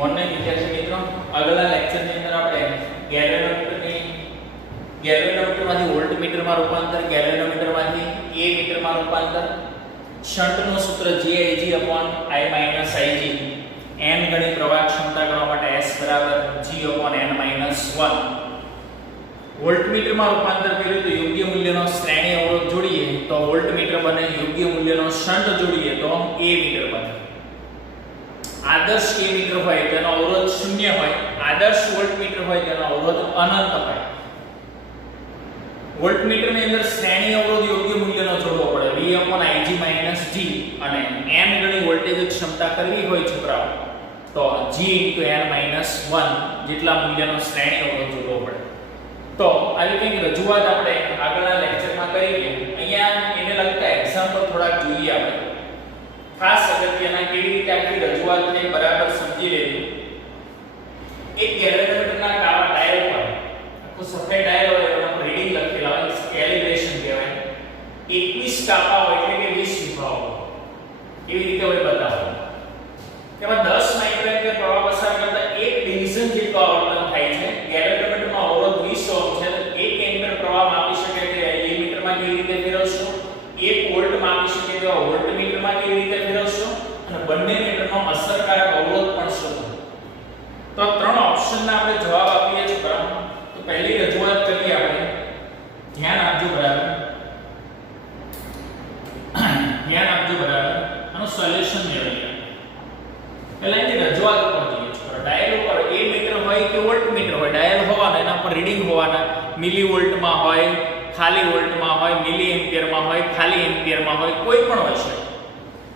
Morning વિદ્યાર્થી મિત્રો, આગળના લેક્ચરની અંદર આપણે ગેલ્વેનોમીટરમાંથી વોલ્ટમીટરમાં રૂપાંતર, ગેલ્વેનોમીટરમાંથી એ મીટરમાં રૂપાંતર, શન્ટનું સૂત્ર GIG / I - IG, n ગણી પ્રવાહ ક્ષમતા કરવા માટે S = G / n - 1, વોલ્ટમીટરમાં રૂપાંતર કર્યું તો યોગ્ય મૂલ્યનો શ્રેણી અવરોધ જોડીએ તો વોલ્ટમીટર બને, યોગ્ય મૂલ્યનો શન્ટ જોડીએ તો એ મીટર બને. આદર્શ કે મીટર હોય તેનો અવરોધ 0 હોય, આદર્શ વોલ્ટમીટર હોય તેનો અવરોધ અનંત હોય. વોલ્ટમીટરની અંદર શ્રેણી અવરોધ યોગ્ય મૂલ્યનો જોડવો પડે, V / Ig - G, અને n ગણી વોલ્ટેજ ક્ષમતા કરવી હોય છોકરાઓ તો G * n - 1 જેટલા મૂલ્યનો શ્રેણી અવરોધ જોડવો પડે. તો આવી કંઈક રજૂઆત આપણે આગળના લેક્ચરમાં કરીએ. અહીંયા એને લગતા એક્ઝામ્પલ થોડાક જોઈએ આપણે. ખાસ અગત્યના કેવી રીતે આખી રજૂઆતને બરાબર સમજી લેવી. એક ગેલ્વેનોમીટરના કાળા ડાયલ પર આખો સફેદ ડાયલ હોય એના પર રીડિંગ લખેલા હોય, કેલિબ્રેશન કહેવાય. 21 કાપા હોય એટલે કે 20 વિભાગો કેવી રીતે હોય બતાવો. તેમાં 10 માઇક્રોએમ્પિયર પ્રવાહ પસાર કરતા એક ડિવિઝન જેટલો આવર્તન થાય છે. ગેલ્વેનોમીટરનો અવરોધ 20 ઓહ્મ છે. 1 એમ્પિયર પ્રવાહ માપી શકે તે મીટરમાં કેવી રીતે ફેરવશો, 1 વોલ્ટ માપી શકે તે વોલ્ટમીટરમાં કેવી રીતે ફેરવશો, અને બંને મીટરનો અસરકારક અવરોધ પણ શોધો. તો આ ત્રણ ઓપ્શનના આપણે જવાબ આપીએ છીએ બરાબર. તો પહેલી રજૂઆત કરીએ આપણે. ધ્યાન આપજો બરાબર, ધ્યાન આપજો બરાબર. આનું સોલ્યુશન મેળવીએ. પહેલા એની રજૂઆત ઉપર જોઈએ છીએ. ડાયલ ઉપર એ મીટર હોય કે વોલ્ટમીટર હોય, ડાયલ હોવાના, એના પર રીડિંગ હોવાના, મિલી વોલ્ટમાં હોય, ખાલી વોલ્ટમાં હોય, મિલી એમ્પિયરમાં હોય, ખાલી એમ્પિયરમાં હોય, કોઈ પણ હોય છે.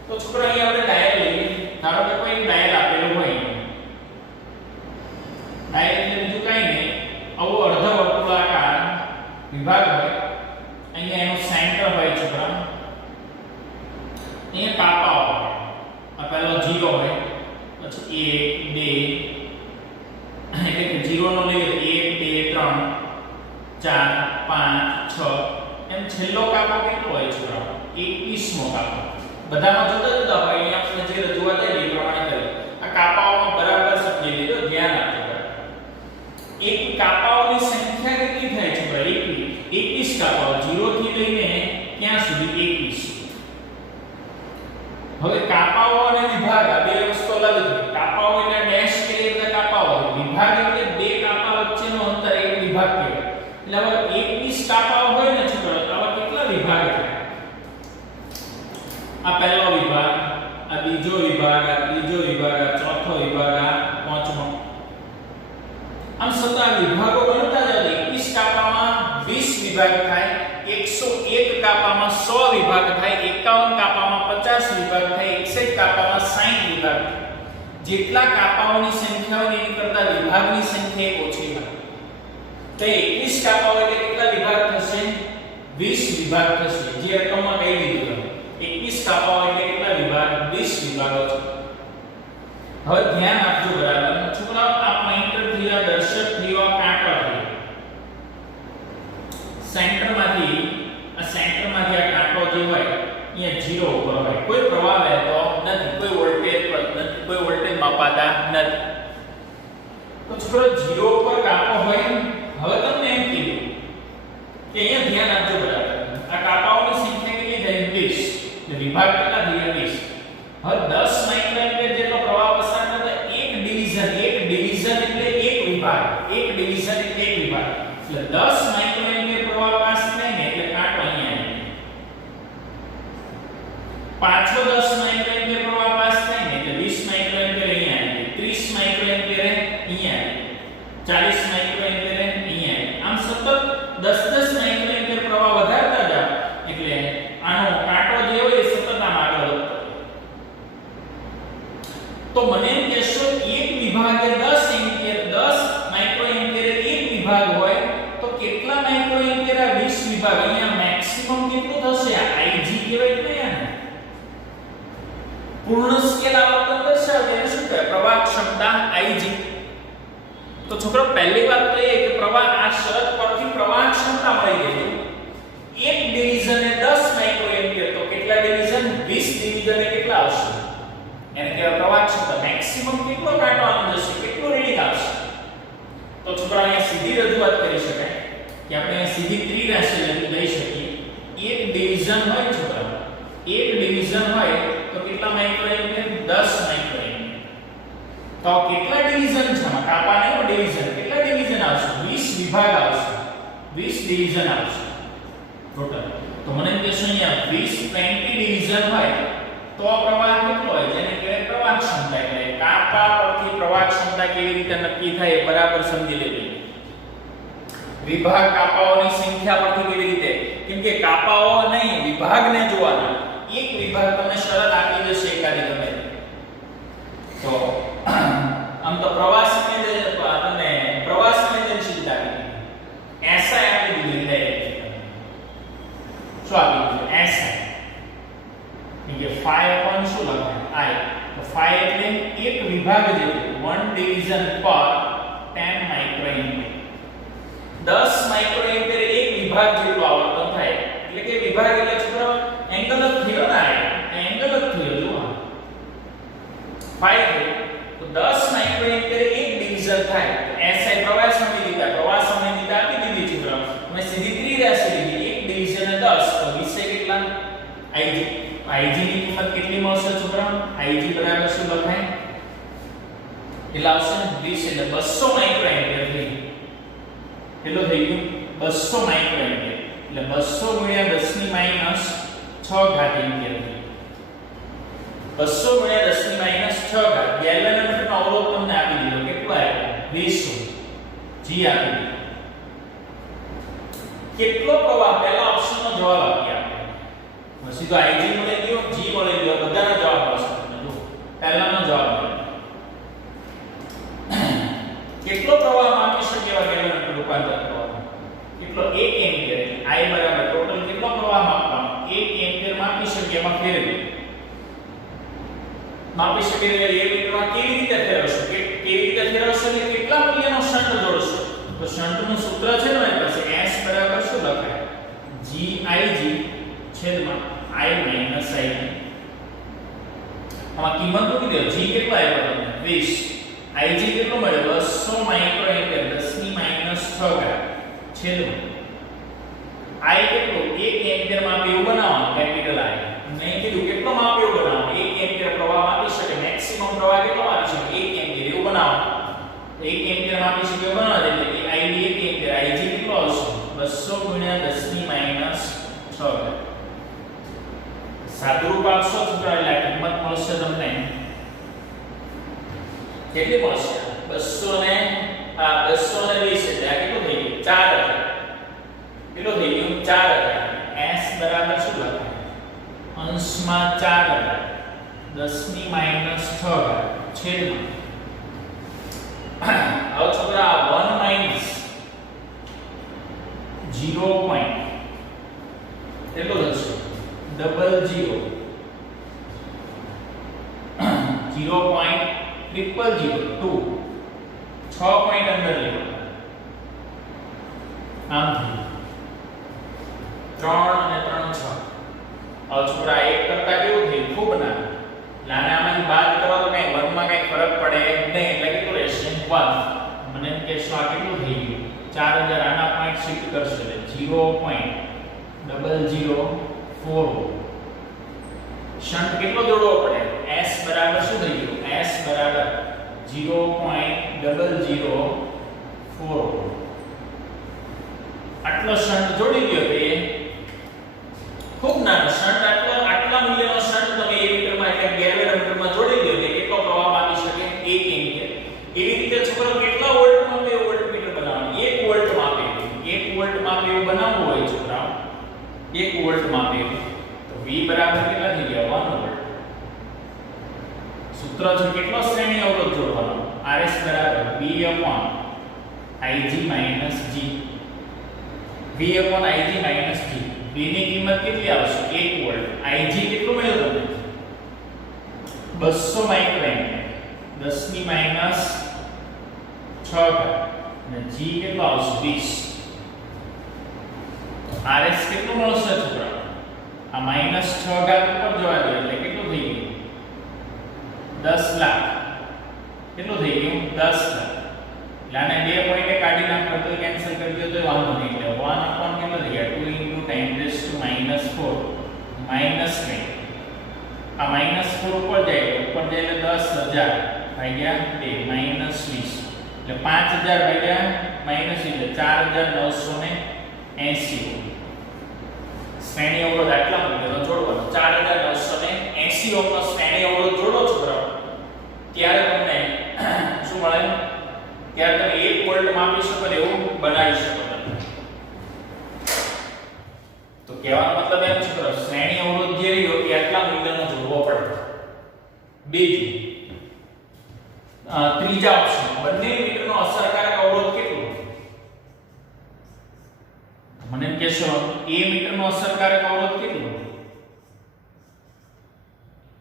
તો છોકરા અહીંયા આપણે ડાયલ લઈએ. ધારો કે કોઈ ડાયલ આપેલું હોય, ડાયલ એટલે બીજું કાંઈ નહીં, આવો અર્ધ વર્તુળાકાર વિભાગ હોય. અહીંયા એનું સેન્ટર હોય છોકરા. અહીંયા કાપા હોય. આ પહેલો 0 હોય, પછી 1 2 એટલે કે 0 નો લઈએ 1 2 3 4 5 6 એમ છેલ્લો કાપો કેટલો હોય છોકરાઓ? 21મો કાપો. બધામાં જુદા જુદા હોય. અહીંયા આપણે જે રજૂઆત છે એ પ્રમાણે કરીએ. આ કાપાઓનો બરાબર સમજી લીધો, ધ્યાન આપજો. એક કાપાઓની સંખ્યા કેટલી થાય છે છોકરા? 21 કાપાઓ, 0 થી લઈને ક્યાં સુધી? 21. હવે કાપાઓ અને વિભાગ આ બે વસ્તુ અલગ છે. કાપાઓ એટલે ડેશ કે એટલે કાપાઓ, વિભાગ એટલે બે કાપા વચ્ચેનો અંતર એક વિભાગ કહેવાય. એટલે હવે 21 કાપાઓ હોય ને છોકરાઓ, તો આવા કેટલા વિભાગ થાય? આ પહેલો વિભાગ, આ બીજો વિભાગ, આ ત્રીજો વિભાગ, આ ચોથો વિભાગ, આ પાંચમો. આમ સતત વિભાગો બનતા જાય. 21 કાપામાં 20 વિભાગ થાય, 101 કાપામાં 100 વિભાગ થાય, 51 કાપામાં 50 વિભાગ થાય, 61 કાપામાં 60 વિભાગ થાય. જેટલા કાપાઓની સંખ્યા હોય એની કરતા વિભાગની સંખ્યા ઓછી હોય. તો 21 કાપાઓ એટલે કેટલા વિભાગ થશે? 20 વિભાગ થશે. જે રકમમાં કહી દીધું તમે. 21 કાપાઓ એટલે કેટલા વિભાગ? 20 વિભાગો છે. હવે ધ્યાન આપજો બરાબર. છોકરાઓ આ પોઇન્ટર થી આ દર્શક થી આ કાંટો થી સેન્ટરમાંથી આ કાંટો જે હોય અહીંયા 0 ઉપર હોય. કોઈ પ્રવાહ વહેતો નથી, કોઈ વોલ્ટેજ પર નથી, કોઈ વોલ્ટેજ માપાતા નથી. તો છોકરો 0 ઉપર કાંટો હોય. હવે તમને એમ કીધું કે અહીંયા ધ્યાન આપજો બરાબર. આ કાંટાઓની સંખ્યા કેટલી થાય? 20. એટલે વિભાગ કેટલા થયા? 20. હવે 10 માઇક્રોએમ્પિયર જેટલો પ્રવાહ પસાર કરતા એક ડિવિઝન એટલે એક વિભાગ, એક ડિવિઝન એટલે એક વિભાગ. એટલે 10 માઇક્રોએમ્પિયર પ્રવાહ પાસ થાય ને એટલે કાંટો અહીંયા આવે. પાછો 10 માઇક્રોએમ્પિયર પ્રવાહ પાસ થાય ને એટલે 20 માઇક્રોએમ્પિયર અહીંયા આવે, 30 માઇક્રોએમ્પિયર અહીંયા આવે, 40 માઇક્રોએમ્પિયર અહીંયા આવે. આમ સતત 10 માઇક્રોએમ્પિયર પ્રવાહ વધારતા જાવ એટલે આનો કાંટો જે હોય એ સતત આમ આગળ વધતો. તો મને એમ કહેશો એક વિભાગે 10 એમ્પિયર, 10 માઇક્રોએમ્પિયર એક વિભાગ હોય તો કેટલા માઇક્રોએમ્પિયર આ 20 વિભાગ? અહીંયા મેક્સિમમ કેટલું થશે? આ Ig કહેવાય ને યાર. પૂર્ણ સ્કેલ આવર્તન દર્શાવે એને શું કહેવાય? પ્રવાહ ક્ષમતા Ig. તો છોકરો પહેલી વાત તો એ કે પ્રવાહ આ શરત પરથી પ્રવાહ ક્ષમતા મળી ગઈ. એક ડિવિઝને 10 માઇક્રોએમ્પિયર, તો કેટલા ડિવિઝન? 20 ડિવિઝને કેટલા આવશે? એને પ્રવાહ ક્ષમતા મેક્સિમમ કેટલો કાંટો આમ જશે, કેટલો રીડિંગ આવશે. તો છોકરા અહીંયા સીધી રજૂઆત કરી શકાય કે આપણે અહીંયા સીધી ત્રિરાશિ લઈ શકીએ. એક ડિવિઝન હોય છોકરા, એક ડિવિઝન હોય તો કેટલા માઇક્રો એમ્પિયર? 10 micro ampere. તો કેટલા ડિવિઝન છે આમાં? કાપાનો ડિવિઝન. કેટલા ડિવિઝન આવશે? 20 વિભાગ આવશે, 20 ડિવિઝન આવશે ટોટલ. તો મને કહેશો અહીંયા 20 ડિવિઝન હોય તો પ્રવાહ કેટલો હોય? જેને કહેવાય પ્રવાહ ક્ષમતા. એટલે કાપા પરથી પ્રવાહ ક્ષમતા કેવી રીતે નક્કી થાય એ બરાબર સમજી લેજો. વિભાગ કાપાઓની સંખ્યા પરથી કેવી રીતે? કેમ કે કાપાઓ નહીં, વિભાગને જોવાના. એક વિભાગ તમને શરત આપી દેશે એકાદી ગમે તો આમ તો પ્રવાહ તમને પ્રવાહ સંવેદનશીલતા એસઆઈ આપી દીધી ડાયરેક્ટ. શું આપી દીધું? એસઆઈ. કે 5 શું લખાય? I. તો 5 એટલે એક વિભાગ જેટલું, 1 ડિવિઝન પર 10 માઇક્રો એમ્પિયર. 10 માઇક્રો એમ્પિયર એક વિભાગ જેટલું આવર્તન થાય. એટલે કે વિભાગ એટલે છોકરાઓ એંગલ જ થયો ને, આ એંગલ જ થયો જો આ 5 તો 10 માઇક્રો એમ્પિયર એક ડિવિઝન થાય. એસઆઈ પ્રવાહ સંવેદિતા આપી દીધી છોકરાઓ. તમે સીધી ત્રિરાશિ લીધી, એક ડિવિઝન એ 10 તો 20 એ કેટલા? Ig. Ig ની કિંમત કેટલી મળશે છોકરાઓ? Ig બરાબર શું લખાય? કેટલા આવશે? 20 એટલે 200 માઇક્રો એમ્પિયર થઈ. કેટલો થઈ ગયો? 200 માઇક્રો એમ્પિયર. એટલે 200 ગુણ્યા 10 ની માઈનસ 6 ઘાત એમ્પિયર. 200 ગુણ્યા 10 ની માઈનસ 6 ઘાત. ગેલ્વેનોમીટરનો અવરોધ તમને આપી દીધો. કેટલો આવ્યો? 200. જી આપી દીધો. કેટલો પ્રવાહ? પહેલા ઓપ્શનનો જવાબ આપ્યા. સીધો Ig મળી ગયો, G મળી ગયો, બધાના જવાબ આવશે. જો પહેલાનો જવાબ મળ્યો. કેટલો પ્રવાહ માપી શકે એવા ગેલ્વેનોમીટર રૂપાંતર કરવાનો? કેટલો? 1 એમ્પિયર. I બરાબર ટોટલ કેટલો પ્રવાહ માપવાનો? 1 એમ્પિયર માપી શકે એમાં ફેરવી. માપી શકે એ મીટરમાં કેવી રીતે ફેરવશો? કેવી રીતે ફેરવશો એટલે કેટલા મૂલ્યનો શન્ટ જોડશો? તો શન્ટનું સૂત્ર છે ને મારી પાસે S બરાબર શું લખાય? GIG છેદમાં I માઈનસ Ig. આમાં કિંમત મૂકી દો. G કેટલો આવ્યો તમને? 20. Ig કેટલો મળ્યો? 200 માઇક્રો એમ્પિયર. 10 ની માઈનસ 6 ઘાત છેદમાં I કેટલો? 1 એમ્પિયર માપે એવું બનાવવાનું, કેપિટલ I. નહીં કીધું કેટલો માપે એવું બનાવવાનું? 1 એમ્પિયર પ્રવાહ માપી શકે. મેક્સિમમ પ્રવાહ કેટલો માપી શકે? 1 એમ્પિયર એવું બનાવવાનું. 1 એમ્પિયર માપી શકે એવું બનાવવાનું. એટલે કે I 1 એમ્પિયર. Ig કેટલો આવશે? 200 ગુણ્યા 10 ની માઈનસ 6 ઘાત. સાદુરૂપ આપશો છોકરા એટલે કિંમત મળશે તમને કેટલી મળશે? 200 ને 220 એટલે આ કેટલું થઈ ગયું? 4000. કેટલો થઈ ગયું? 4000. S બરાબર શું લખાય? અંશમાં 4000 10 ની માઈનસ 6 ઘાત છેદમાં હવે છોકરા 1 માઈનસ 0. કેટલો થશે? 00 0.002 6 પોઈન્ટ અંદર લેવા. આમ થયું 3 અને 3 6. હવે છોકરા એક કરતા કેવું થયું? ખૂબ નાનું. નાને આમાંથી બાદ કરો તો કઈ વર્ગમાં કઈ ફરક પડે નહીં. એટલે કેટલું રહેશે? 1. મને એમ કહેશો આ કેટલું થઈ ગયું? 4000. આના પોઈન્ટ શિફ્ટ કરશો એટલે 0.004. શન્ટ કેટલો જોડવો પડે? S બરાબર શું થઈ ગયું? S બરાબર 0.004. આટલો શન્ટ જોડી ગયો કે ખૂબ નાનો શન્ટ. આટલા મૂલ્યનો શન્ટ તમે એ મીટરમાં એટલે ગેલ્વેનોમીટરમાં જોડી દો કે કેટલો પ્રવાહ માપી શકે? 1 એમ્પિયર. એવી રીતે છોકરો કેટલા વોલ્ટ માપે એવું વોલ્ટમીટર બનાવવાનું? 1 વોલ્ટ માપે. 1 વોલ્ટ માપે એવું બનાવવું હોય છોકરાઓ, 1 વોલ્ટ માપે તો V બરાબર કેટલા થઈ ગયા? 1 વોલ્ટ. સૂત્ર છે કેટલો શ્રેણી અવરોધ જોડવાનો? RS બરાબર B upon Ig minus G. V upon Ig minus G. V ની કિંમત કેટલી આવશે? 1 વોલ્ટ. Ig કેટલું મળ્યું તમને? 200 માઇક્રો એમ્પિયર. 10 ની માઈનસ 6 ઘાત અને G કેટલો આવશે? 20. RS કેટલું મળશે છોકરા? આ -6 ઘાત ઉપર જવા દો એટલે કેટલું થઈ ગયું? 10 લાખ કેટલું થઈ ગયું 10 લાખ એટલે આને બે પોઈન્ટે કાઢી નાખો તો કેન્સલ કરી દો તો વાંધો નહીં એટલે 1 અપોન કેટલો થઈ ગયા 2 × 10⁻⁴ -3 આ -4 ઉપર જાય એટલે 10,000 ભાગ્યા 2 -20 એટલે 5,000 ભાગ્યા -20 એટલે 4,980 શ્રેણી અવરોધ આટલા મૂલ્યનો જોડવાનો 4,980 ઓહ્મનો શ્રેણી અવરોધ જોડો છોકરાઓ ત્યારે તમને શું મળે ત્યારે તમે 1 વોલ્ટ માપી શકો એવું બનાવી શકો તમે તો કહેવાનો મતલબ એમ છે કે શ્રેણી અવરોધ જે રહ્યો એ આટલા મૂલ્યનો જોડવો પડે બીજું ત્રીજા ઓપ્શન બંને મીટરનો અસરકારક અવરોધ કેટલો મને એમ કહેશો a મીટરનો અસરકારક અવરોધ કેટલો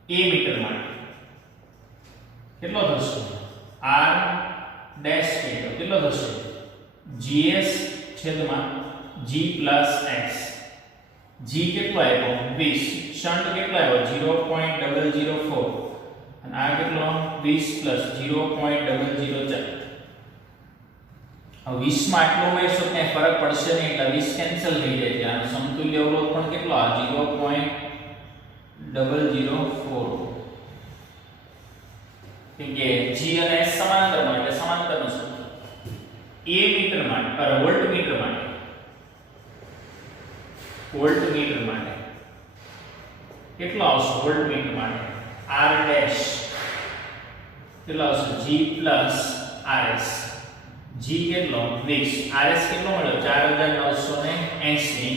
a મીટર માટે કેટલો થશે r ડેશ કેટલો થશે gs છેદમાં g plus x g કેટલો આવ્યો 20 શન્ટ કેટલો આવ્યો 0.004 અને આ કેટલો 20 plus 0.004 હવે 20 માં આટલો ઉમેરશો કે ફરક પડશે નહીં એટલે 20 કેન્સલ થઈ જાય છે અને સમતુલ્ય અવરોધ પણ કેટલો આ 0.004 કે g અને s સમાંતરમાં એટલે સમાંતરનો સૂત્ર a મીટર માટે પર વોલ્ટ મીટર માટે કેટલો આવશે વોલ્ટ મીટર માટે r ડેશ કેટલો આવશે g plus rs g કેટલો 20 rs કેટલો મળ્યો 4,980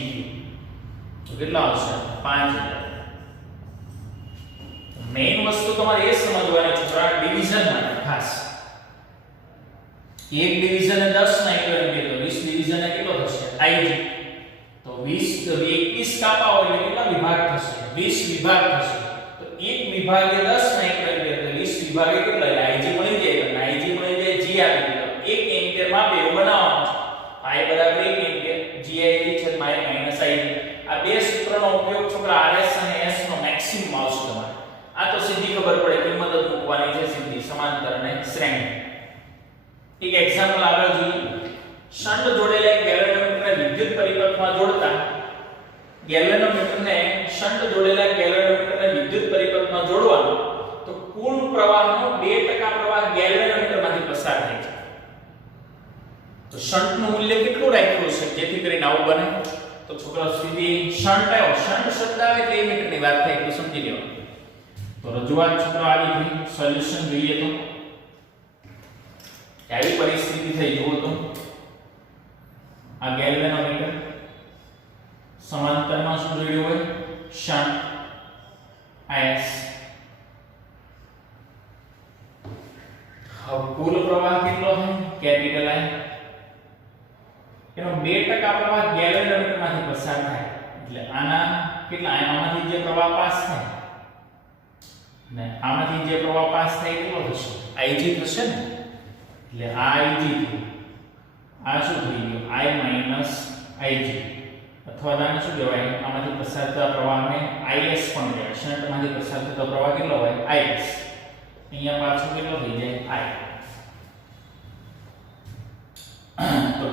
તો કેટલો આવશે 5,000 મેઈન વસ્તુ તમારે એ સમજવાની છોકરા ડિવિઝન માટે ખાસ એક ડિવિઝન એ 10 માઇક્રોએમ્પિયર તો 20 ડિવિઝન એ કેટલો થશે ig તો 20 તો 21 કાપા હોય એટલે કેટલા વિભાગ થશે 20 વિભાગ થશે તો એક વિભાગે 10 માઇક્રોએમ્પિયર તો 20 વિભાગે કેટલા ig મળી જાય તો ig મળી જાય g આપી દો 1 એમ્પિયર માં બે બનાવવાનું છે i બરાબર 1 એમ્પિયર gig છે માઈનસ ig આ બે સૂત્રનો ઉપયોગ છોકરા rs અને s નો મેક્સિમમ આવશે તમારે આ તો સીધી ખબર પડે કિંમત જ મૂકવાની છે સીધી સમાંતર અને શ્રેણી એક એક્ઝામ્પલ આગળ જોઈએ શન્ટ જોડેલા એક ગેલ્વેનોમીટરને વિદ્યુત પરિપથમાં જોડતા ગેલ્વેનોમીટરને શન્ટ જોડેલા ગેલ્વેનોમીટરને વિદ્યુત પરિપથમાં જોડવાનું તો કુલ પ્રવાહનો 2% પ્રવાહ ગેલ્વેનોમીટરમાંથી પસાર થાય છે તો શન્ટનું મૂલ્ય કેટલું રાખ્યું છે જેથી કરીને આવું બને તો છોકરા સીધી શન્ટ આવ્યો શન્ટ શબ્દ આવે એટલે એ મીટરની વાત થાય એટલે સમજી લેવાનું તો રજૂઆત છોકરા આવી ગઈ સોલ્યુશન જોઈએ તો આવી પરિસ્થિતિ થઈ જુઓ તો આ ગેલ્વેનોમીટર સમાંતરમાં શું જોડ્યું હોય શન્ટ is હવે કુલ પ્રવાહ કેટલો છે કેપિટલ I એનો 2% પ્રવાહ ગેલ્વેનોમીટરમાંથી પસાર થાય એટલે આના કેટલા આમાંથી જે પ્રવાહ પાસ થાય ને આમાંથી જે પ્રવાહ પાસ થાય કેટલો થશે ig થશે ને એટલે ig આ શું થઈ ગયું I - ig અથવા આને શું કહેવાય આમાંથી પસાર થતા પ્રવાહને is પણ કહેવાય શન્ટમાંથી પસાર થતો પ્રવાહ કેટલો હોય is અહીંયા પાછો કેટલો થઈ જાય I તો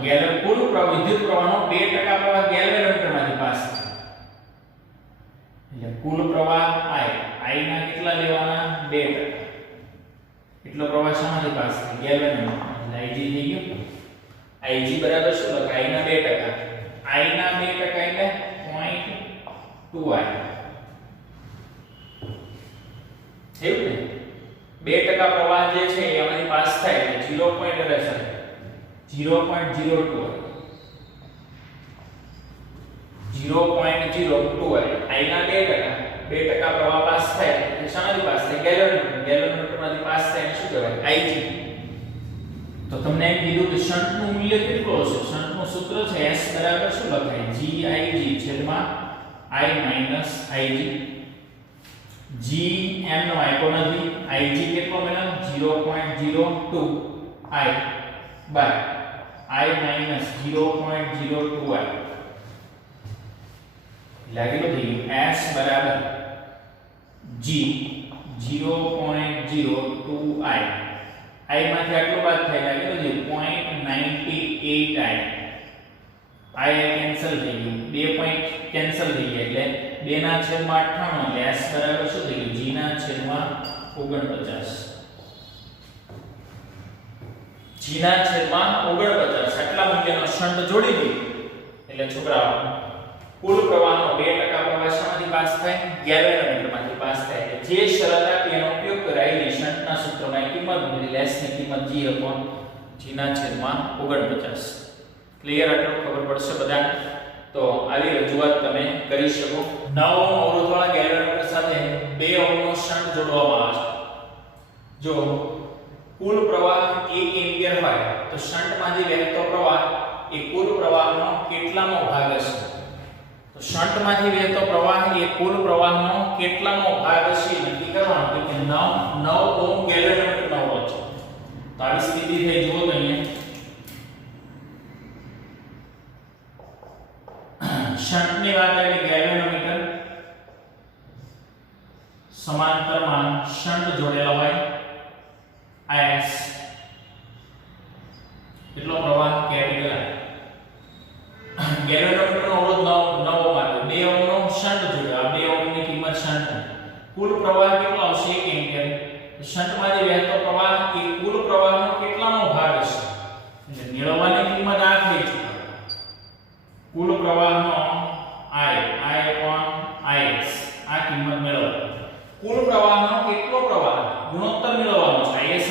કુલ વિદ્યુત પ્રવાહનો 2% પ્રવાહ ગેલ્વેનોમીટરમાંથી પાસ થાય એટલે કુલ પ્રવાહ I ના કેટલા લેવાના 2% એટલો પ્રવાહ શામાંથી પાસ થાય ગેલ્વેનોમીટર એટલે ig થઈ ગયો ig બરાબર શું લખાય I ના 2% I ના 2% એટલે 0.2I એવું ને 2% પ્રવાહ જે છે એ આમાંથી પાસ થાય એટલે 0.02 I ના 2% પ્રવાહ પાસ થાય એટલે શામાંથી પાસ થાય ગેલ્વેનોમીટરમાંથી પાસ થાય એટલે શું કહેવાય ig તો તમને એમ કીધું કે શન્ટનું મૂલ્ય કેટલું હશે શન્ટનું સૂત્ર છે s બરાબર શું લખાય gig છેદમાં I minus ig g m નો આપ્યો નથી ig કેટલો મળ્યો 0.02 I by I minus 0.02I લાગેલો થઈ s બરાબર g 0.02 I માંથી આટલો બાદ થાય એટલે કેટલું થયું 0.98 I કેન્સલ થઈ ગયું 2 પોઈન્ટ કેન્સલ થઈ ગયા એટલે 2 ના છેદમાં 98 એટલે s બરાબર શું થઈ ગયું g ના છેદમાં 49 g ના છેદમાં 49 આટલા મૂલ્યનો શન્ટ જોડી દઈએ એટલે છોકરાઓ કુલ પ્રવાહનો 2% પ્રવાહ શામાંથી પાસ થાય ગેલ્વેનોમીટરમાંથી પાસ થાય એટલે જે શરત આપી એનો ઉપયોગ કરાય શન્ટના સૂત્રમાં કિંમત મૂકી s ની કિંમત g ના છેદમાં 49 ક્લિયર આટલું ખબર પડશે બધાને તો આવી રજૂઆત તમે કરી શકો 9 ઓહ્મ અવરોધવાળા ગેલ્વેનોમીટર સાથે 2 ઓહ્મનો શન્ટ જોડવામાં આવે છે જો કુલ પ્રવાહ 1 એમ્પિયર હોય તો શન્ટમાંથી વહેતો પ્રવાહ એ કુલ પ્રવાહનો કેટલામો ભાગ હશે તો શન્ટમાંથી વહેતો પ્રવાહ એ કુલ પ્રવાહનો કેટલામો ભાગ હશે નક્કી કરવાનું તો કે 9 ઓહ્મ ગેલ્વેનોમીટરનો અવરોધ છે તો આવી સ્થિતિ થઈ જુઓ તો અહીંયા શન્ટની વાત આવી ગેલ્વેનોમીટર સમાંતરમાં શન્ટ જોડેલા હોય IS કેટલો પ્રવાહ કેપિટલ I ગેલ્વેનોમીટરનો અવરોધ 9 ઓહ્મ આવે 2 ઓહ્મનો શન્ટ જોડ્યો આ 2 ઓહ્મની કિંમત શન્ટ કુલ પ્રવાહ કેટલો આવશે 1 એમ્પિયર શન્ટમાંથી વહેતો પ્રવાહ એ કુલ પ્રવાહનો કેટલામો ભાગ હશે એટલે મેળવવાની કિંમત આ થઈ છે કુલ પ્રવાહનો I/IS આ કિંમત મેળવો કુલ પ્રવાહનો કેટલો પ્રવાહ ગુણોત્તર મેળવવાનો છે IS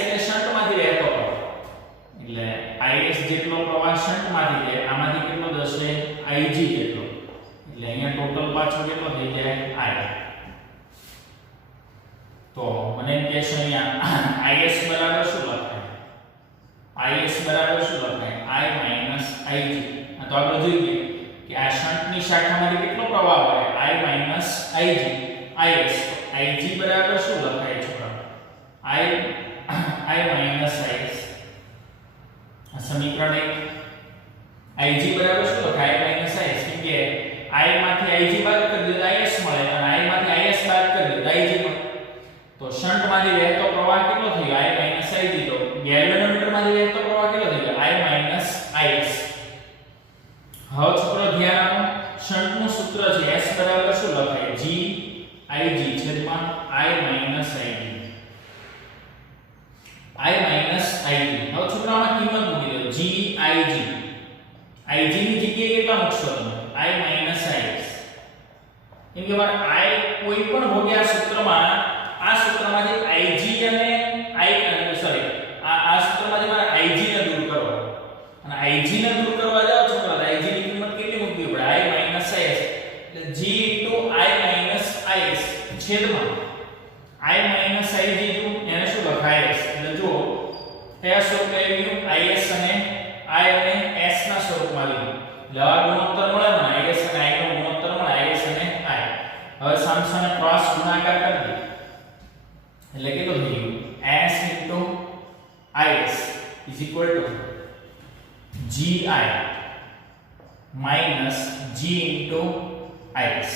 એટલે શન્ટમાંથી વહેતો પ્રવાહ એટલે IS જેટલો પ્રવાહ શન્ટમાંથી છે આમાંથી કેટલો થશે IG જેટલો એટલે અહીંયા ટોટલ પાછો કેટલો થઈ જાય I તો મને એમ કહેશો અહીંયા IS બરાબર શું લખાય IS બરાબર શું લખાય I - IG તો આપણે જોઈએ કે આ શન્ટની શાખામાંથી કેટલો પ્રવાહ વહે I - IG IS IG બરાબર શું લખાય છે I - IS આ સમીકરણ 1 IG બરાબર શું લખાય I - IS કેમ કે I માંથી IG બાદ કરી દો IS મળે અને I માંથી IS બાદ કરી દો IG મળે તો શન્ટમાંથી વહેતો પ્રવાહ કેટલો થયો I - IG તો ગેલ્વેનોમીટરમાંથી વહેતો પ્રવાહ કેટલો થયો I - IS હવે છોકરો ધ્યાન આપો શન્ટનું સૂત્ર છે S બરાબર શું લખાય G IG છેદમાં I - IG હવે છોકરાઓમાં કિંમત મૂકી દો G IG IG ની જગ્યાએ કેટલા મૂકશો તમે I - IS કેમ કે મારે I કોઈ પણ ભોગ્યા સૂત્રમાં આ સૂત્રમાંથી IG અને આ સૂત્રમાંથી મારે IG ને દૂર કરવા અને IG ને દૂર કરવા જાવ છોકરા IG ની કિંમત કેટલી મૂકવી પડે I - IS એટલે G * I - IS છેદમાં I - IG જો એને શું લખાય એટલે જો કયા સ્વરૂપે આવ્યું IS અને I અને S ના સ્વરૂપમાં લીધું એટલે આ ગુણોત્તર મળે મને IS અને I નો ગુણોત્તર મળે IS અને I હવે સામસામે ક્રોસ ગુણાકાર કરી દે એટલે કેટલું થઈ ગયું S * IS = GI - G * IS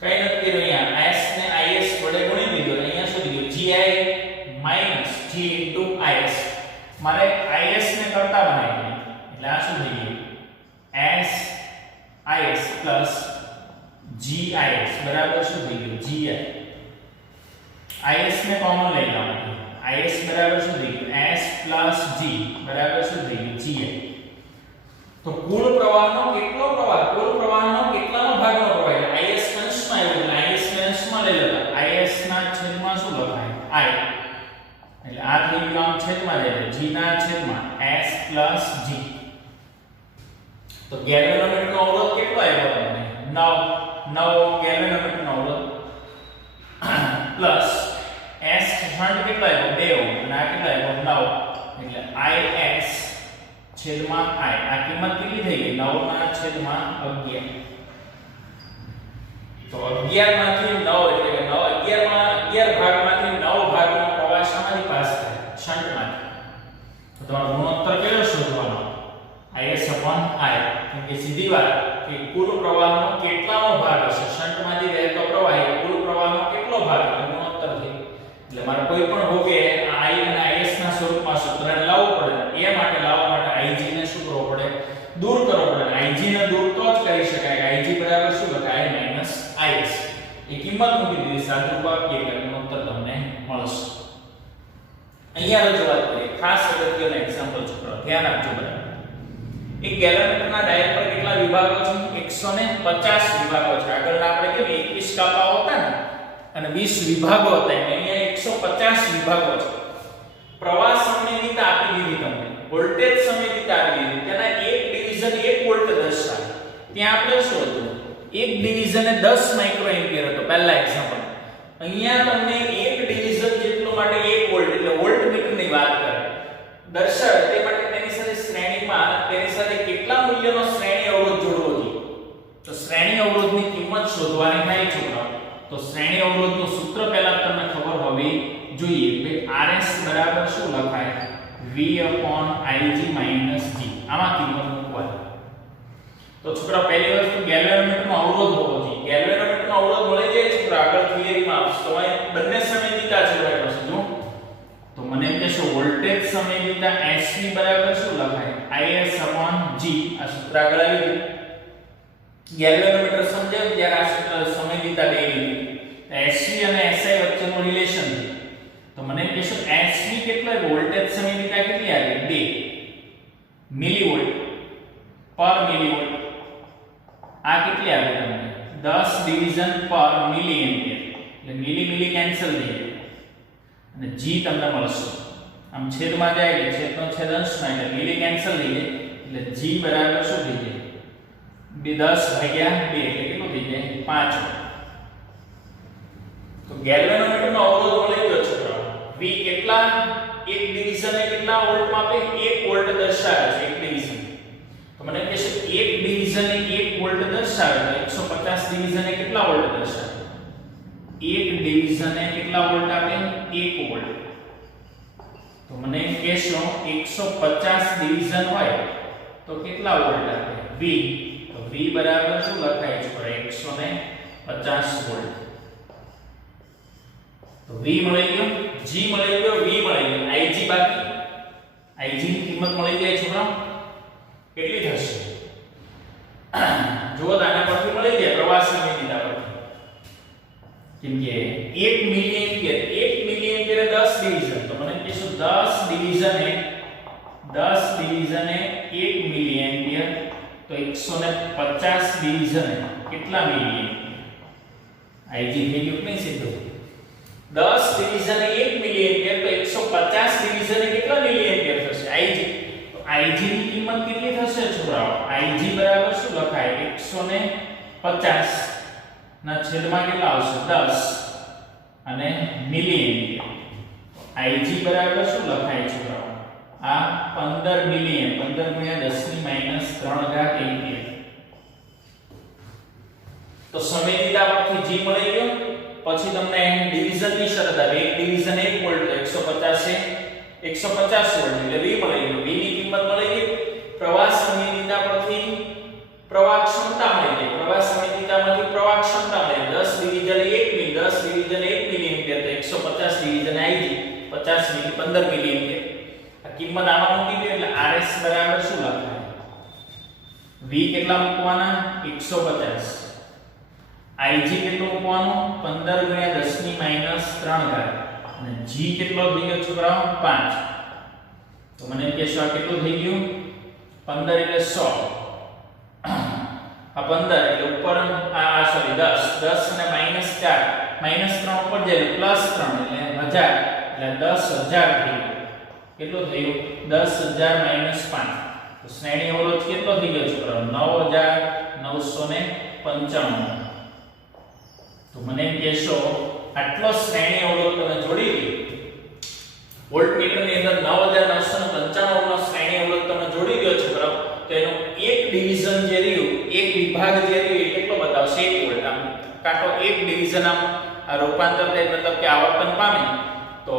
કઈ નથી કર્યું અહીંયા S ને IS વડે ગુણી દીધો અહીંયા શું થયું GI - G * IS મારે IS ને કરતા બનાવી એટલે આ શું થઈ ગયું S IS + GIS બરાબર શું થઈ ગયું GI IS ને કોમન લઈ લેવાનું IS બરાબર શું થઈ ગયું S + G બરાબર શું થઈ ગયું GI તો કુલ પ્રવાહનો કેટલો પ્રવાહ કુલ પ્રવાહનો કેટલામો ભાગનો પ્રવાહ એટલે IS અંશમાં આવ્યું એટલે IS ને અંશમાં લઈ લેતા IS ના છેદમાં શું લખાય I એટલે આ થઈ ગયું આમ છેદમાં જાય G ના છેદમાં S + G તો ગેલ્વેનોમીટરનો અવરોધ કેટલો આવ્યો તમને 9 ગેલ્વેનોમીટરનો અવરોધ પ્લસ S શન્ટ કેટલો આવ્યો 2 ઓહ્મ અને આ કેટલો આવ્યો 9 એટલે IS છેદમાં I આ કિંમત કેટલી થઈ ગઈ 9 ના છેદમાં 11 તો 11 માંથી 9 એટલે કે 9 11 ભાગમાંથી 9 ભાગનો પ્રવાહ શામાંથી પાસ થાય શન્ટમાંથી તો તમારો ગુણોત્તર કેટલો શોધવાનો IS/I કેમ કે સીધી વાત કે કુલ પ્રવાહનો કેટલામો ભાગ હશે શન્ટમાંથી વહેતો પ્રવાહ એ કુલ પ્રવાહનો કેટલો ભાગ એટલે ગુણોત્તર છે. એટલે મારે કોઈ પણ ભોગે આ I અને IS ના સ્વરૂપમાં સૂત્રને લાવવું પડે. એ માટે લાવવા માટે Ig ને શું કરવો પડે? દૂર કરવો પડે. Ig ને દૂર તો જ કરી શકાય. Ig બરાબર શું લખાય? I - IS. એ કિંમત મૂકી દીધી સાદુરૂપ આપીએ એટલે ગુણોત્તર તમને મળશે. અહીંયા રજૂઆત કરીએ. ખાસ અગત્યનો એક્ઝામ્પલ છોકરાઓ ધ્યાન આપજો બરાબર. એક ગેલોમીટરના ડાયલ પર કેટલા વિભાગો છે? 150 વિભાગો છે. આગળના આપણે કેમ 21 કાપાઓ હતા ને અને 20 વિભાગો હતા. અહીંયા 150 વિભાગો છે. પ્રવાહ સંવેદિતા આપી દીધી તમને. વોલ્ટેજ સંવેદિતા આપી દીધી. તેના એક ડિવિઝન 1 વોલ્ટ દર્શાવે. ત્યાં આપણે શું હતું? એક ડિવિઝન એ 10 માઇક્રો એમ્પિયર હતો પહેલા એક્ઝામ્પલ. અહીંયા તમને એક ડિવિઝન જેટલો માટે 1 વોલ્ટ એટલે વોલ્ટમીટરની વાત કરે દર્શાવે. તે માટે તેની સાથે શ્રેણીમાં તેની સાથે કેટલા મૂલ્યનો શ્રેણી અવરોધ જોડવો જોઈએ? તો શ્રેણી અવરોધની કિંમત શોધવાની થાય છોકરાઓ. તો શ્રેણી અવરોધનું સૂત્ર પહેલા તમને ખબર હોવી જોઈએ. ભાઈ RS બરાબર શું લખાય? V/Ig - G. આમાં કિંમત મૂકવાની. તો છોકરા પહેલી વસ્તુ ગેલ્વેનોમીટરનો અવરોધ હોવો જોઈએ. ગેલ્વેનોમીટરનો અવરોધ મળી જાય છોકરા આગળ થિયરીમાં આપશે. તો અહીં બંને સંવેદિતા છે ભાઈ પાસે જો. તો મને એમ કહેશો વોલ્ટેજ સંવેદિતા S ની બરાબર શું લખાય? IS/G. આ સૂત્ર આગળ આવી ગયું. ગેલ્વેનોમીટર સમજાય ત્યારે આ સૂત્ર સંવેદિતા દે દીધી. SV અને SI વચ્ચેનું રિલેશન છે. તો મને એમ કહેશો SV કેટલો વોલ્ટેજ સંવેદિતા કેટલી આવી? 2 મિલીવોલ્ટ પર મિલીવોલ્ટ. આ કેટલી આવે તમને? 10 ડિવિઝન પર મિલી એમ્પિયર. એટલે મિલી મિલી કેન્સલ થઈ જાય અને G તમને મળશે. આમ છેદમાં જાય એટલે છેદનો છેદ અંશમાં એટલે મિલી કેન્સલ થઈ જાય એટલે G બરાબર શું થઈ જાય? 10/2 એટલે કેટલું થઈ જાય? 5. તો ગેલ્વેનોમીટરનો અવરોધ મળી ગયો છોકરાઓ. V કેટલા? એક ડિવિઝન એ કેટલા વોલ્ટ માપે? 1 વોલ્ટ દર્શાવે છે એક ડિવિઝન. તો મને કહેશે એક ડિવિઝન એ 1 વોલ્ટ દર્શાવે તો 150 ડિવિઝન એ કેટલા વોલ્ટ દર્શાવે? એક ડિવિઝન એ કેટલા વોલ્ટ આપે? 1 વોલ્ટ. તો મને કહેશો 150 ડિવિઝન હોય તો કેટલા વોલ્ટ આપે? V. તો V બરાબર શું લખાય છે? 150 વોલ્ટ. તો V મળી ગયો, G મળી ગયો, V મળી ગયો. Ig બાકી. Ig ની કિંમત મળી જાય છોકરા કેટલી થશે? જો આના પરથી મળી જાય પ્રવાહ સંવેદિતા પરથી. કેમ કે 1 મિલી એમ્પિયર 10 ડિવિઝન. તો મને કહેશો 10 ડિવિઝન એ 1 મિલી એમ્પિયર. તો 150 ડિવિઝન કેટલા મિલી એમ્પિયર? Ig થઈ ગયું કે નહીં સીધું? 10 ડિવિઝન એ 1 મિલી એમ્પિયર તો 150 ડિવિઝન એ કેટલા મિલી એમ્પિયર થશે? Ig. તો Ig ની કિંમત કેટલી થશે છોકરાઓ? Ig બરાબર શું લખાય? 150 ના છેદમાં કેટલા આવશે? 10 અને મિલી એમ્પિયર. Ig બરાબર શું લખાય છોકરાઓ? આ 15 મિલી એમ્પિયર. 15 × 10⁻³ એમ્પિયર. તો સંવેદિતા પરથી G મળી ગયો. પછી તમને ડિવિઝનની શરત આવે. એક ડિવિઝન 1 વોલ્ટ 150 એ 150 વોલ્ટ એટલે V મળી ગયો. V ની કિંમત મળી ગઈ. પ્રવાહ સંવેદિતા પરથી પ્રવાહ ક્ષમતા મળી ગઈ. પ્રવાહ સંવેદિતામાંથી પ્રવાહ ક્ષમતા મળી. 10 ડિવિઝન 1 મિલી 10 ડિવિઝન 1 મિલી એમ્પિયર તો 150 ડિવિઝન Ig 50 મિલી 15 મિલી એમ્પિયર. આ કિંમત આમાં મૂકી દો એટલે RS બરાબર શું લખાય? V કેટલા મૂકવાના? 150. Ig કેટલો મૂકવાનો? 15 × 10⁻³ અને G કેટલો થઈ ગયો છોકરાઓ? 5. તો મને કહેશો આ કેટલું થઈ ગયું? 15 એટલે 100. આ 15 એટલે ઉપર આ સોરી 10 અને -4 -3 ઉપર જાય +3 એટલે 1000 એટલે 10000 થઈ ગયું. કેટલું થયું? 10000 - 5. તો શ્રેણી અવરોધ કેટલો થઈ ગયો છોકરાઓ? 9995. તો મને એમ કહેશો આટલો શ્રેણી અવરોધ તમે જોડી લો. વોલ્ટમીટરની અંદર 9995 નો શ્રેણી અવરોધ તમે જોડી દો છોકરાઓ તો એનો એક ડિવિઝન જે રહ્યું, એક વિભાગ જે રહ્યું એ કેટલો બતાવશે? 1 વોલ્ટ. આમ કાંટો એક ડિવિઝન આમ આ રૂપાંતર થાય મતલબ કે આવર્તન પામે તો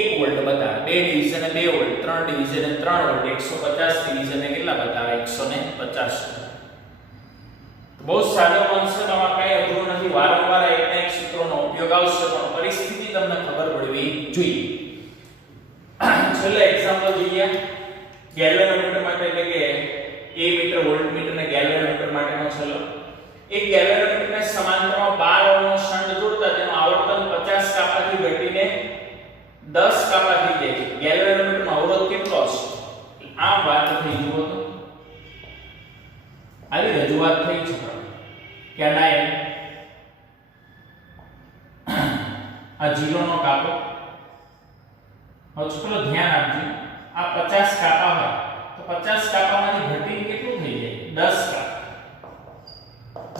1 વોલ્ટ બતાવે. 2 ડિવિઝન એ 2 વોલ્ટ, 3 ડિવિઝન એ 3 વોલ્ટ, 150 ડિવિઝન એ કેટલા બતાવે? 150. બહુ સાદો કોન્સેપ્ટ, આમાં કઈ અઘરું નથી. વારંવાર એકના એક સૂત્રોનો ઉપયોગ ઉપયોગ આવશે, પણ પરિસ્થિતિ તમને ખબર પડવી જોઈએ. છેલ્લે એક્ઝામ્પલ જોઈએ ગેલ્વેનોમીટર માટે, એટલે કે A મીટર વોલ્ટમીટર ને ગેલ્વેનોમીટર માટેનો છેલ્લો. એક ગેલ્વેનોમીટરને સમાંતરમાં 12 ઓહ્મનો શન્ટ જોડતા તેનું આવર્તન 50 કાપાથી ઘટીને 10 કાપા થઈ જાય છે. ગેલ્વેનોમીટરનો અવરોધ કેટલો હશે? આ વાત થઈ જુઓ તો આવી રજૂઆત થઈ છે કે આ ડાયન આ 0 નો કાપો. હવે છોકરો ધ્યાન આપજો, આ 50 કાપા હોય તો 50 કાપામાંથી ઘટીને કેટલું થઈ જાય? 10 કાપા.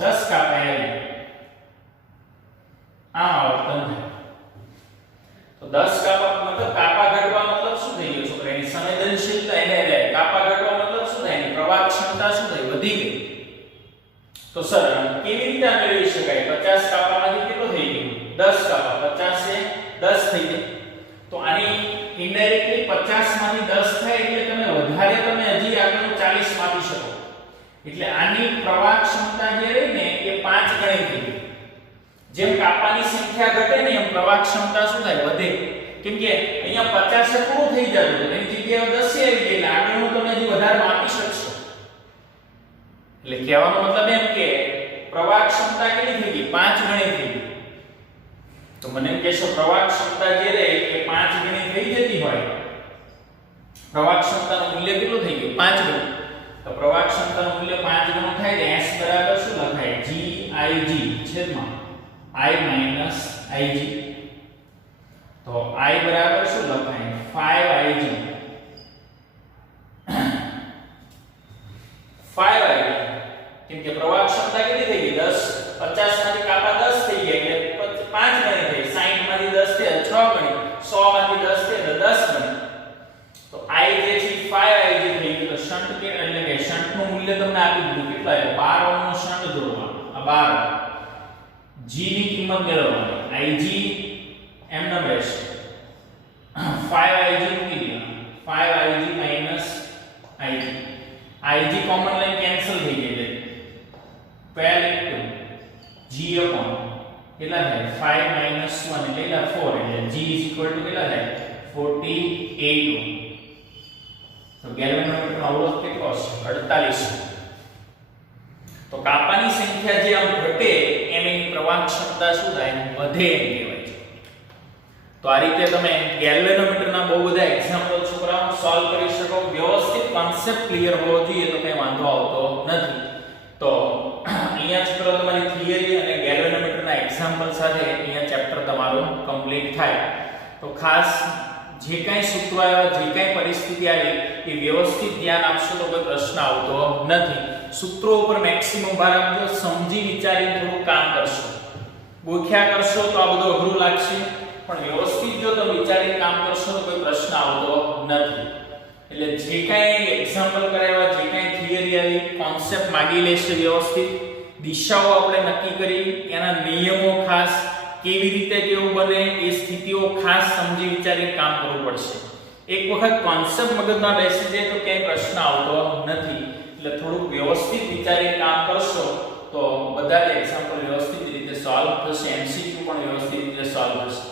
10 કાપા એટલે આ આવર્તન થાય. તો 10 કાપા મતલબ કાપા ઘટવા મતલબ શું થઈ ગયું છોકરા? એની સંવેદનશીલતા એને રહે. કાપા ઘટવા મતલબ શું થાય? એની પ્રવાહ ક્ષમતા શું થઈ? વધી ગઈ. તો સર કેવી રીતે મેળવી શકાય? 50 કાપામાંથી કેટલો થઈ ગયો? 10 કાપા. 50 એ 10 થઈ જાય. તો આની ઇનડાયરેક્ટલી 50 માંથી 10 થાય એટલે તમે વધારે તમે હજી આગળનું 40 માપી શકો. એટલે આની પ્રવાહ ક્ષમતા જે રહી ને એ 5 ગણી થઈ ગઈ. જેમ કાપાની સંખ્યા ઘટે ને એમ પ્રવાહ ક્ષમતા શું થાય? વધે. કેમ કે અહીંયા 50 એ પૂરું થઈ જતું હતું, એની જગ્યાએ 10 આવી ગઈ એટલે આગળનું તમે હજી વધારે માપી શકશો. એટલે કહેવાનો મતલબ એમ કે પ્રવાહ ક્ષમતા કેટલી થઈ ગઈ? 5 ગણી થઈ ગઈ. તો મને એમ કહેશો પ્રવાહ ક્ષમતા જે રહે એ 5 ગણી થઈ જતી હોય, પ્રવાહ ક્ષમતાનું મૂલ્ય કેટલું થઈ ગયું? 5 ગણું. તો પ્રવાહ ક્ષમતાનું મૂલ્ય 5 ગણું થાય તો S બરાબર શું લખાય? GIG છેદમાં I minus IG. તો I બરાબર શું લખાય? 5IG. 5IG કેમ કે પ્રવાહ ક્ષમતા કેટલી થઈ ગઈ? 10. 50 માંથી કાપા 10 થઈ ગયા એટલે 5 ગણી થઈ. 60 માંથી 10 થયા 6 ગણી. 100 માંથી 10 થયા 10 ગણી. તો I જે છે 5IG થઈ ગયું. તો શન્ટ કે એટલે કે શન્ટનું મૂલ્ય તમને આપી દીધું. કેટલા આવ્યું? 12 ઓહ્મનો શન્ટ જોડવાનો. આ 12. G ની કિંમત મેળવવાની. IG એમનો રહેશે 5IG મૂકી દેવાનું. 5IG minus IG. IG common લઈને કેન્સલ થઈ ગઈ એટલે 12 into G upon કેટલા થાય? 5 minus 1 એટલે કેટલા? 4. એટલે G is equal to કેટલા થાય? 48 ohm. તો ગેલ્વેનોમીટરનો અવરોધ કેટલો હશે? 48. તો કાપાની સંખ્યા જે આમ ઘટે એમ એની પ્રવાહ ક્ષમતા શું થાય? વધે એમ કહેવાય છે. તો આ રીતે તમે ગેલ્વેનોમીટરના બહુ બધા એક્ઝામ્પલ છોકરાઓ સોલ્વ કરી શકો. વ્યવસ્થિત કોન્સેપ્ટ ક્લિયર હોવો જોઈએ તો કંઈ વાંધો આવતો નથી. તો અહીંયા છોકરાઓ તમારી થિયરી અને ગેલ્વેનોમીટરના એક્ઝામ્પલ સાથે અહીંયા ચેપ્ટર તમારું કમ્પ્લીટ થાય. તો ખાસ જે કાંઈ સૂત્રો આવ્યા, જે કાંઈ પરિસ્થિતિ આવી એ વ્યવસ્થિત ધ્યાન આપશો તો કોઈ પ્રશ્ન આવતો નથી. સૂત્રો ઉપર મેક્સિમમ ભાર આપજો. સમજી વિચારીને થોડું કામ કરશો. ગોખ્યા કરશો તો આ બધું અઘરું લાગશે, પણ વ્યવસ્થિત જો તમે વિચારીને કામ કરશો તો કોઈ પ્રશ્ન આવતો નથી. એટલે જે કાંઈ એક્ઝામ્પલ કરાવ્યા, જે કાંઈ થિયરી આવી, કોન્સેપ્ટ માગી લેશે વ્યવસ્થિત. દિશાઓ આપણે નક્કી કરી, એના નિયમો ખાસ કેવી રીતે કેવું બને એ સ્થિતિઓ ખાસ સમજી વિચારીને કામ કરવું પડશે. એક વખત કોન્સેપ્ટ મગજમાં બેસી જાય તો ક્યાંય પ્રશ્ન આવતો નથી. એટલે થોડુંક વ્યવસ્થિત વિચારીને કામ કરશો તો બધા જ એક્ઝામ્પલ વ્યવસ્થિત રીતે સોલ્વ થશે. MCQ પણ વ્યવસ્થિત રીતે સોલ્વ થશે.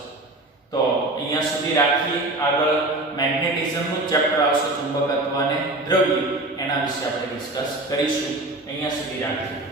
તો અહીંયા સુધી રાખીએ. આગળ મેગ્નેટિઝમનું ચેપ્ટર આવશે, ચુંબકત્વ અને દ્રવ્ય, એના વિશે આપણે ડિસ્કસ કરીશું. અહીંયા સુધી રાખીએ.